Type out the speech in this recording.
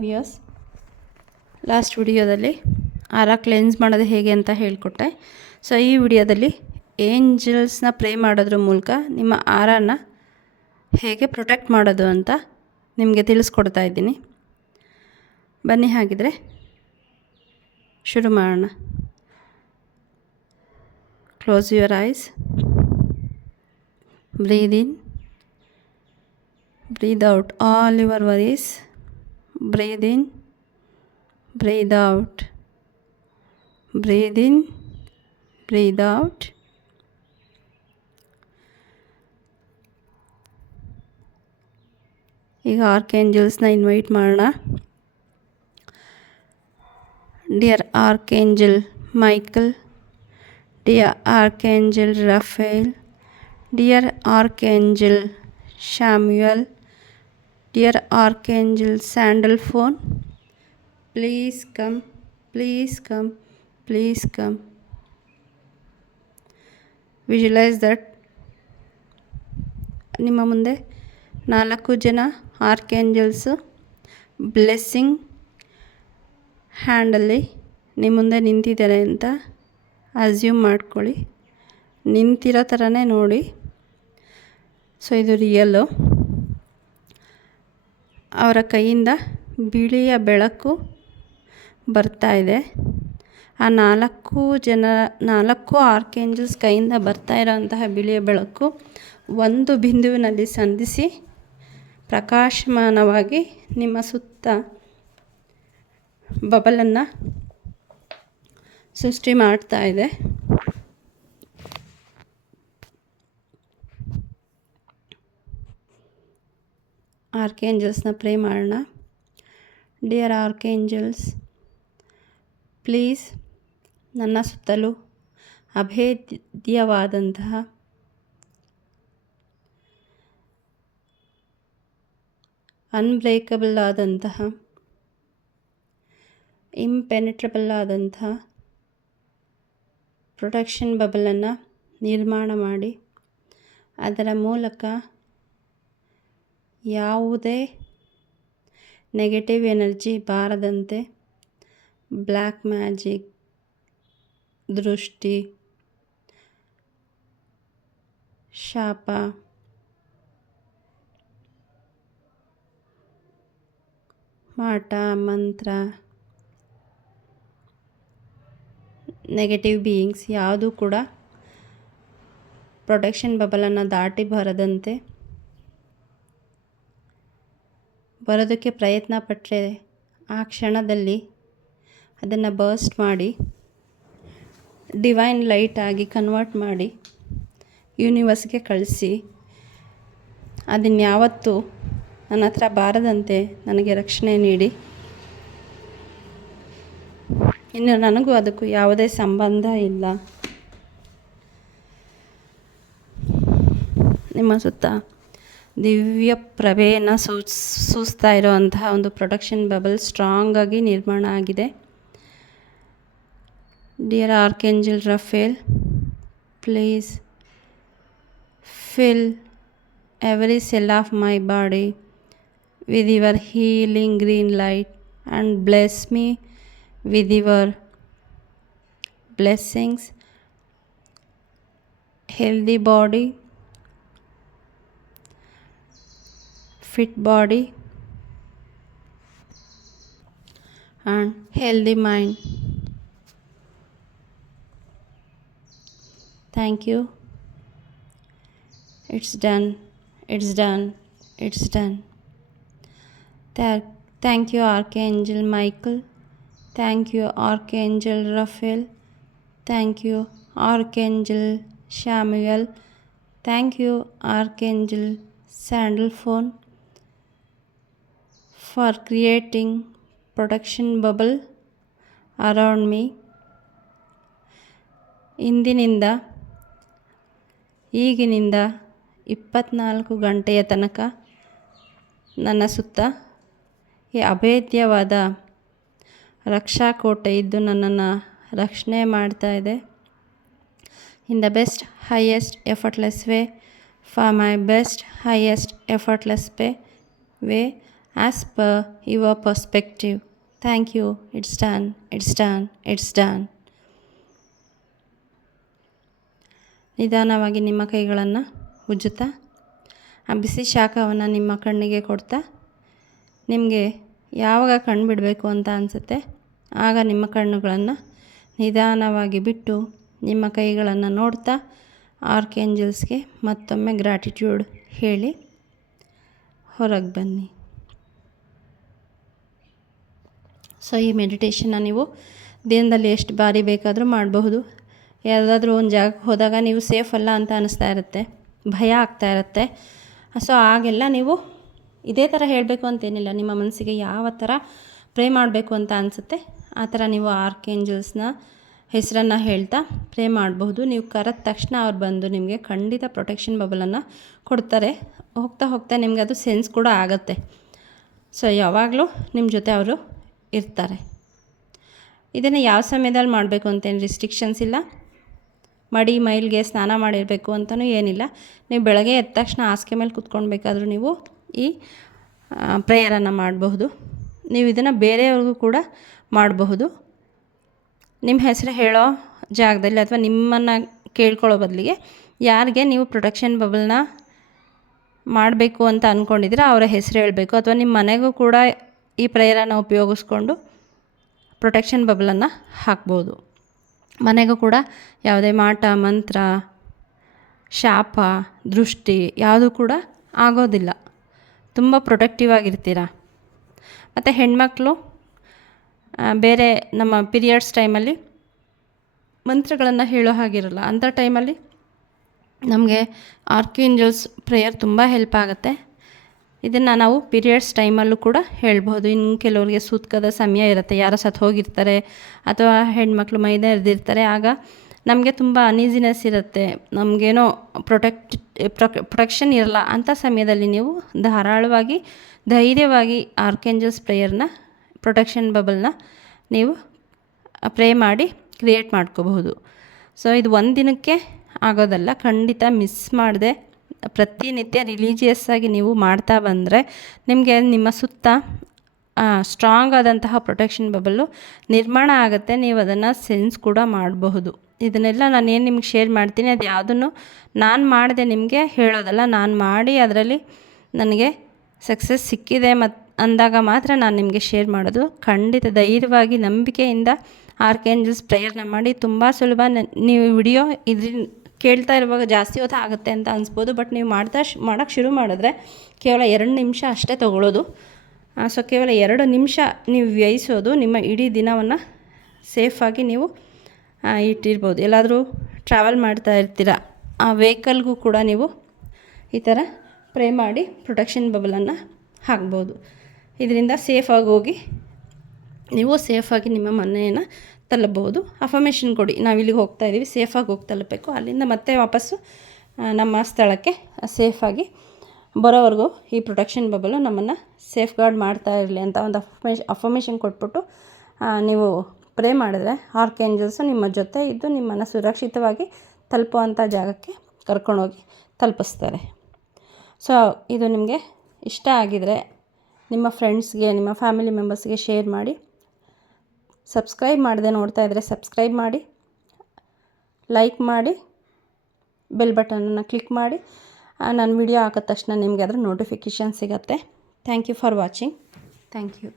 Viewers last ವಿಡಿಯೋದಲ್ಲಿ ಆರ cleanse ಮಾಡೋದು ಹೇಗೆ ಅಂತ ಹೇಳಿಕೊಟ್ಟೆ. ಸೊ ಈ ವಿಡಿಯೋದಲ್ಲಿ ಏಂಜಲ್ಸ್ನ ಪ್ರೇ ಮಾಡೋದ್ರ ಮೂಲಕ ನಿಮ್ಮ ಆರನ ಹೇಗೆ ಪ್ರೊಟೆಕ್ಟ್ ಮಾಡೋದು ಅಂತ ನಿಮಗೆ ತಿಳಿಸ್ಕೊಡ್ತಾ ಇದ್ದೀನಿ. ಬನ್ನಿ ಹಾಗಿದ್ರೆ ಶುರು ಮಾಡೋಣ. Close your eyes breathe in breathe out all your worries breathe in. Breathe out. Breathe in. Breathe out. ಈಗ ಆರ್ಕೇಂಜಲ್ಸ್ನ ಇನ್ವೈಟ್ ಮಾಡೋಣ. Dear archangel Michael dear archangel Raphael dear archangel Samuel Dear Sandalphon please come please come please come visualise that ನಿಮ್ಮ ಮುಂದೆ ನಾಲ್ಕು ಜನ ಆರ್ಕೇಂಜಲ್ಸು blessing ಹ್ಯಾಂಡಲ್ಲಿ ನಿಮ್ಮ ಮುಂದೆ ನಿಂತಿದ್ದಾರೆ ಅಂತ ಅಸ್ಯೂಮ್ ಮಾಡ್ಕೊಳ್ಳಿ. ನಿಂತಿರೋ ಥರನೇ ನೋಡಿ. ಸೊ ಇದು ರಿಯಲ್ಲು ಅವರ ಕೈಯಿಂದ ಬಿಳಿಯ ಬೆಳಕು ಬರ್ತಾ ಇದೆ. ಆ ನಾಲ್ಕು ಜನ, ನಾಲ್ಕು ಆರ್ಕೇಂಜಲ್ಸ್ ಕೈಯಿಂದ ಬರ್ತಾ ಇರೋಂತಹ ಬಿಳಿಯ ಬೆಳಕು ಒಂದು ಬಿಂದುವಿನಲ್ಲಿ ಸಂಧಿಸಿ ಪ್ರಕಾಶಮಾನವಾಗಿ ನಿಮ್ಮ ಸುತ್ತ ಬಬಲನ್ನು ಸೃಷ್ಟಿ ಮಾಡ್ತಾ ಇದೆ. ಆರ್ಕೇಂಜಲ್ಸ್ನ ಪ್ರೇ ಮಾಡೋಣ. ಡಿಯರ್ ಆರ್ಕೇಂಜಲ್ಸ್, ಪ್ಲೀಸ್ ನನ್ನ ಸುತ್ತಲೂ ಅಭೇದ್ಯವಾದಂತಹ ಅನ್ಬ್ರೇಕಬಲ್ ಆದಂತಹ ಇಂಪೆನೆಟ್ರಬಲ್ ಆದಂತಹ ಪ್ರೊಟೆಕ್ಷನ್ ಬಬಲನ್ನು ನಿರ್ಮಾಣ ಮಾಡಿ, ಅದರ ಮೂಲಕ ಯಾವುದೇ ನೆಗೆಟಿವ್ ಎನರ್ಜಿ ಬಾರದಂತೆ ಬ್ಲ್ಯಾಕ್ ಮ್ಯಾಜಿಕ್ ದೃಷ್ಟಿ, ಶಾಪ, ಮಾಟ, ಮಂತ್ರ ನೆಗೆಟಿವ್ ಬೀಯಿಂಗ್ಸ್ ಯಾವುದೂ ಕೂಡ ಪ್ರೊಟೆಕ್ಷನ್ ಬಬಲನ್ನು ದಾಟಿ ಬರದಂತೆ ಬರೋದಕ್ಕೆ ಪ್ರಯತ್ನ ಪಟ್ಟರೆ ಆ ಕ್ಷಣದಲ್ಲಿ ಅದನ್ನು ಬರ್ಸ್ಟ್ ಮಾಡಿ ಡಿವೈನ್ ಲೈಟ್ ಆಗಿ ಕನ್ವರ್ಟ್ ಮಾಡಿ ಯೂನಿವರ್ಸ್ಗೆ ಕಳಿಸಿ ಅದನ್ಯಾವತ್ತೂ ನನ್ನ ಹತ್ರ ಬಾರದಂತೆ ನನಗೆ ರಕ್ಷಣೆ ನೀಡಿ. ಇನ್ನು ನನಗೂ ಅದಕ್ಕೂ ಯಾವುದೇ ಸಂಬಂಧ ಇಲ್ಲ. ನಿಮ್ಮ ಸುತ್ತ ದಿವ್ಯ ಪ್ರಭೆಯನ್ನು ಸೂಚ್ ಸೂಸ್ತಾ ಇರೋವಂತಹ ಒಂದು ಪ್ರೊಡಕ್ಷನ್ ಬಬಲ್ ಸ್ಟ್ರಾಂಗಾಗಿ ನಿರ್ಮಾಣ ಆಗಿದೆ. Dear archangel Raphael please fill every cell of my body with your healing green light and bless me with your blessings. Healthy body fit body and healthy mind. Thank you. It's done. It's done. It's done. Tha- thank you archangel michael. Thank you archangel raphael. Thank you archangel samuel. Thank you archangel sandalphone for creating protection bubble around me. ಇಂದಿನಿಂದ, ಈಗಿನಿಂದ ಇಪ್ಪತ್ನಾಲ್ಕು ಗಂಟೆಯ ತನಕ ನನ್ನ ಸುತ್ತ ಈ ಅಭೇದ್ಯವಾದ ರಕ್ಷಾಕೋಟೆ ಇದ್ದು ನನ್ನನ್ನು ರಕ್ಷಣೆ ಮಾಡ್ತಾ ಇದೆ. In the best highest effortless way for my best highest effortless pay way as per your perspective thank you it's done. It's done. It's done. ನಿಧಾನವಾಗಿ ನಿಮ್ಮ ಕೈಗಳನ್ನು ಉಜ್ಜುತ್ತಾ ಆ ಬಿಸಿ ಶಾಖವನ್ನು ನಿಮ್ಮ ಕಣ್ಣಿಗೆ ಕೊಡ್ತಾ, ನಿಮಗೆ ಯಾವಾಗ ಕಣ್ಣು ಬಿಡಬೇಕು ಅಂತ ಅನಿಸುತ್ತೆ, ಆಗ ನಿಮ್ಮ ಕಣ್ಣುಗಳನ್ನು ನಿಧಾನವಾಗಿ ಬಿಟ್ಟು ನಿಮ್ಮ ಕೈಗಳನ್ನು ನೋಡ್ತಾ, ಆರ್ಕೇಂಜಲ್ಸ್ಗೆ ಮತ್ತೊಮ್ಮೆ ಗ್ರ್ಯಾಟಿಟ್ಯೂಡ್ ಹೇಳಿ ಹೊರಗೆ ಬನ್ನಿ ಸೊ ಈ ಮೆಡಿಟೇಷನ್ನ ನೀವು ದಿನದಲ್ಲಿ ಎಷ್ಟು ಬಾರಿ ಬೇಕಾದರೂ ಮಾಡಬಹುದು. ಯಾವುದಾದ್ರೂ ಒಂದು ಜಾಗಕ್ಕೆ ಹೋದಾಗ ನೀವು ಸೇಫ್ ಅಲ್ಲ ಅಂತ ಅನ್ನಿಸ್ತಾ ಇರುತ್ತೆ. ಭಯ ಆಗ್ತಾ ಇರುತ್ತೆ. ಸೊ ಆಗೆಲ್ಲ ನೀವು ಇದೇ ಥರ ಹೇಳಬೇಕು ಅಂತೇನಿಲ್ಲ. ನಿಮ್ಮ ಮನಸ್ಸಿಗೆ ಯಾವ ಥರ ಪ್ರೇ ಮಾಡಬೇಕು ಅಂತ ಅನಿಸುತ್ತೆ, ಆ ಥರ ನೀವು ಆರ್ಕೇಂಜಲ್ಸ್ನ ಹೆಸರನ್ನು ಹೇಳ್ತಾ ಪ್ರೇ ಮಾಡಬಹುದು. ನೀವು ಕರೆದ ತಕ್ಷಣ ಅವ್ರು ಬಂದು ನಿಮಗೆ ಖಂಡಿತ ಪ್ರೊಟೆಕ್ಷನ್ ಬಬಲನ್ನು ಕೊಡ್ತಾರೆ. ಹೋಗ್ತಾ ಹೋಗ್ತಾ ನಿಮಗೆ ಅದು ಸೆನ್ಸ್ ಕೂಡ ಆಗುತ್ತೆ. ಸೊ ಯಾವಾಗಲೂ ನಿಮ್ಮ ಜೊತೆ ಅವರು ಇರ್ತಾರೆ. ಇದನ್ನು ಯಾವ ಸಮಯದಲ್ಲಿ ಮಾಡಬೇಕು ಅಂತೇನು ರಿಸ್ಟ್ರಿಕ್ಷನ್ಸ್ ಇಲ್ಲ. ಮಡಿ, ಮೈಲ್ಗೆ ಸ್ನಾನ ಮಾಡಿರಬೇಕು ಅಂತಲೂ ಏನಿಲ್ಲ. ನೀವು ಬೆಳಗ್ಗೆ ಎದ್ದ ತಕ್ಷಣ ಹಾಸಿಗೆ ಮೇಲೆ ಕುತ್ಕೊಳ್ಬೇಕಾದ್ರೂ ನೀವು ಈ ಪ್ರೇಯರನ್ನು ಮಾಡಬಹುದು. ನೀವು ಇದನ್ನು ಬೇರೆಯವ್ರಿಗೂ ಕೂಡ ಮಾಡಬಹುದು. ನಿಮ್ಮ ಹೆಸರು ಹೇಳೋ ಜಾಗದಲ್ಲಿ ಅಥವಾ ನಿಮ್ಮನ್ನು ಕೇಳ್ಕೊಳ್ಳೋ ಬದಲಿಗೆ ಯಾರಿಗೆ ನೀವು ಪ್ರೊಟೆಕ್ಷನ್ ಬಬಲ್ನ ಮಾಡಬೇಕು ಅಂತ ಅಂದ್ಕೊಂಡಿದ್ರೆ ಅವರ ಹೆಸರು ಹೇಳಬೇಕು. ಅಥವಾ ನಿಮ್ಮ ಮನೆಗೂ ಕೂಡ ಈ ಪ್ರೇಯರನ್ನು ಉಪಯೋಗಿಸ್ಕೊಂಡು ಪ್ರೊಟೆಕ್ಷನ್ ಬಬಲನ್ನು ಹಾಕ್ಬೋದು. ಮನೆಗೂ ಕೂಡ ಯಾವುದೇ ಮಾಟ, ಮಂತ್ರ, ಶಾಪ, ದೃಷ್ಟಿ ಯಾವುದೂ ಕೂಡ ಆಗೋದಿಲ್ಲ. ತುಂಬ ಪ್ರೊಟೆಕ್ಟಿವ್ ಆಗಿರ್ತೀರ. ಮತ್ತು ಹೆಣ್ಮಕ್ಳು ಬೇರೆ ನಮ್ಮ ಪೀರಿಯಡ್ಸ್ ಟೈಮಲ್ಲಿ ಮಂತ್ರಗಳನ್ನು ಹೇಳೋ ಹಾಗಿರಲ್ಲ. ಅಂಥ ಟೈಮಲ್ಲಿ ನಮಗೆ ಆರ್ಕ್ಯೂಂಜಲ್ಸ್ ಪ್ರೇಯರ್ ತುಂಬ ಹೆಲ್ಪ್ ಆಗುತ್ತೆ. ಇದನ್ನು ನಾವು ಪೀರಿಯಡ್ಸ್ ಟೈಮಲ್ಲೂ ಕೂಡ ಹೇಳ್ಬೋದು. ಇನ್ನು ಕೆಲವರಿಗೆ ಸೂತ್ಕದ ಸಮಯ ಇರುತ್ತೆ. ಯಾರೋ ಸತ್ತು ಹೋಗಿರ್ತಾರೆ ಅಥವಾ ಹೆಣ್ಮಕ್ಳು ಮೈದಾ ಇರ್ದಿರ್ತಾರೆ ಆಗ ನಮಗೆ ತುಂಬ ಅನೀಸಿನೆಸ್ ಇರುತ್ತೆ. ನಮಗೇನೋ ಪ್ರೊಟೆಕ್ಟ್ ಪ್ರೊಟೆಕ್ಷನ್ ಇರಲ್ಲ ಅಂಥ ಸಮಯದಲ್ಲಿ ನೀವು ಧಾರಾಳವಾಗಿ, ಧೈರ್ಯವಾಗಿ ಆರ್ಕೆಂಜಲ್ಸ್ ಪ್ರೇಯರ್ನ ಪ್ರೊಟೆಕ್ಷನ್ ಬಬಲ್ನ ನೀವು ಪ್ರೇ ಮಾಡಿ ಕ್ರಿಯೇಟ್ ಮಾಡ್ಕೋಬಹುದು. ಸೊ ಇದು ಒಂದು ದಿನಕ್ಕೆ ಆಗೋದಲ್ಲ. ಖಂಡಿತ ಮಿಸ್ ಮಾಡದೆ ಪ್ರತಿನಿತ್ಯ ರಿಲೀಜಿಯಸ್ ಆಗಿ ನೀವು ಮಾಡ್ತಾ ಬಂದರೆ ನಿಮಗೆ ನಿಮ್ಮ ಸುತ್ತ ಸ್ಟ್ರಾಂಗ್ ಆದಂತಹ ಪ್ರೊಟೆಕ್ಷನ್ ಬಬಲ್ಲು ನಿರ್ಮಾಣ ಆಗುತ್ತೆ. ನೀವು ಅದನ್ನು ಸೆನ್ಸ್ ಕೂಡ ಮಾಡಬಹುದು. ಇದನ್ನೆಲ್ಲ ನಾನು ಏನು ನಿಮ್ಗೆ ಶೇರ್ ಮಾಡ್ತೀನಿ, ಅದು ಯಾವುದನ್ನು ನಾನು ಮಾಡಿದೆ ನಿಮಗೆ ಹೇಳೋದಲ್ಲ, ನಾನು ಮಾಡಿ ಅದರಲ್ಲಿ ನನಗೆ ಸಕ್ಸಸ್ ಸಿಕ್ಕಿದೆ ಮತ್ತು ಅಂದಾಗ ಮಾತ್ರ ನಾನು ನಿಮಗೆ ಶೇರ್ ಮಾಡೋದು. ಖಂಡಿತ ಧೈರ್ಯವಾಗಿ ನಂಬಿಕೆಯಿಂದ ಆರ್ಕೇಂಜಲ್ಸ್ ಪ್ರೇಯರ್ನ ಮಾಡಿ, ತುಂಬ ಸುಲಭ. ನೀವು ವಿಡಿಯೋ ಇದ್ರಿಂದ ಕೇಳ್ತಾ ಇರುವಾಗ ಜಾಸ್ತಿ ಹೊತ್ತು ಆಗುತ್ತೆ ಅಂತ ಅನ್ಸ್ಬೋದು. ಬಟ್ ನೀವು ಮಾಡ್ತಾ ಶ್ ಮಾಡೋಕ್ಕೆ ಶುರು ಮಾಡಿದ್ರೆ ಕೇವಲ ಎರಡು ನಿಮಿಷ ಅಷ್ಟೇ ತೊಗೊಳ್ಳೋದು ಸೊ ಕೇವಲ ಎರಡು ನಿಮಿಷ ನೀವು ವ್ಯಯಿಸೋದು. ನಿಮ್ಮ ಇಡೀ ದಿನವನ್ನು ಸೇಫಾಗಿ ನೀವು ಇಟ್ಟಿರ್ಬೋದು. ಎಲ್ಲಾದರೂ ಟ್ರಾವೆಲ್ ಮಾಡ್ತಾ ಇರ್ತೀರ, ಆ ವೆಹಿಕಲ್ಗೂ ಕೂಡ ನೀವು ಈ ಥರ ಪ್ರೇ ಮಾಡಿ ಪ್ರೊಟೆಕ್ಷನ್ ಬಬಲನ್ನು ಹಾಕ್ಬೋದು. ಇದರಿಂದ ಸೇಫಾಗಿ ಹೋಗಿ, ನೀವು ಸೇಫಾಗಿ ನಿಮ್ಮ ಮನೆಯನ್ನು ತಲುಪಬಹುದು. ಅಫರ್ಮೇಷನ್ ಕೊಡಿ. ನಾವು ಇಲ್ಲಿಗೆ ಹೋಗ್ತಾ ಇದ್ದೀವಿ ಸೇಫಾಗಿ ಹೋಗಿ ತಲುಪಬೇಕು. ಅಲ್ಲಿಂದ ಮತ್ತೆ ವಾಪಸ್ಸು ನಮ್ಮ ಸ್ಥಳಕ್ಕೆ ಸೇಫಾಗಿ ಬರೋವರೆಗೂ ಈ ಪ್ರೊಟೆಕ್ಷನ್ ಬಬಲು ನಮ್ಮನ್ನು ಸೇಫ್ ಗಾರ್ಡ್ ಮಾಡ್ತಾ ಇರಲಿ ಅಂತ ಒಂದು ಅಫಮೇಶ್ ಅಫರ್ಮೇಷನ್ ಕೊಟ್ಬಿಟ್ಟು ನೀವು ಪ್ರೇ ಮಾಡಿದ್ರೆ ಆರ್ಕೇಂಜಲ್ಸು ನಿಮ್ಮ ಜೊತೆ ಇದ್ದು ನಿಮ್ಮನ್ನು ಸುರಕ್ಷಿತವಾಗಿ ತಲುಪುವಂಥ ಜಾಗಕ್ಕೆ ಕರ್ಕೊಂಡೋಗಿ ತಲುಪಿಸ್ತಾರೆ. ಸೊ ಇದು ನಿಮಗೆ ಇಷ್ಟ ಆಗಿದರೆ ನಿಮ್ಮ ಫ್ರೆಂಡ್ಸ್ಗೆ ನಿಮ್ಮ ಫ್ಯಾಮಿಲಿ ಮೆಂಬರ್ಸ್ಗೆ ಶೇರ್ ಮಾಡಿ. ಸಬ್ಸ್ಕ್ರೈಬ್ ಮಾಡದೆ ನೋಡ್ತಾ ಇದ್ದರೆ ಸಬ್ಸ್ಕ್ರೈಬ್ ಮಾಡಿ, ಲೈಕ್ ಮಾಡಿ, ಬೆಲ್ ಬಟನನ್ನು ಕ್ಲಿಕ್ ಮಾಡಿ. ನಾನು ವಿಡಿಯೋ ಹಾಕಿದ ತಕ್ಷಣ ನಿಮಗೆ ಅದರ ನೋಟಿಫಿಕೇಷನ್ ಸಿಗುತ್ತೆ. Thank you for watching thank you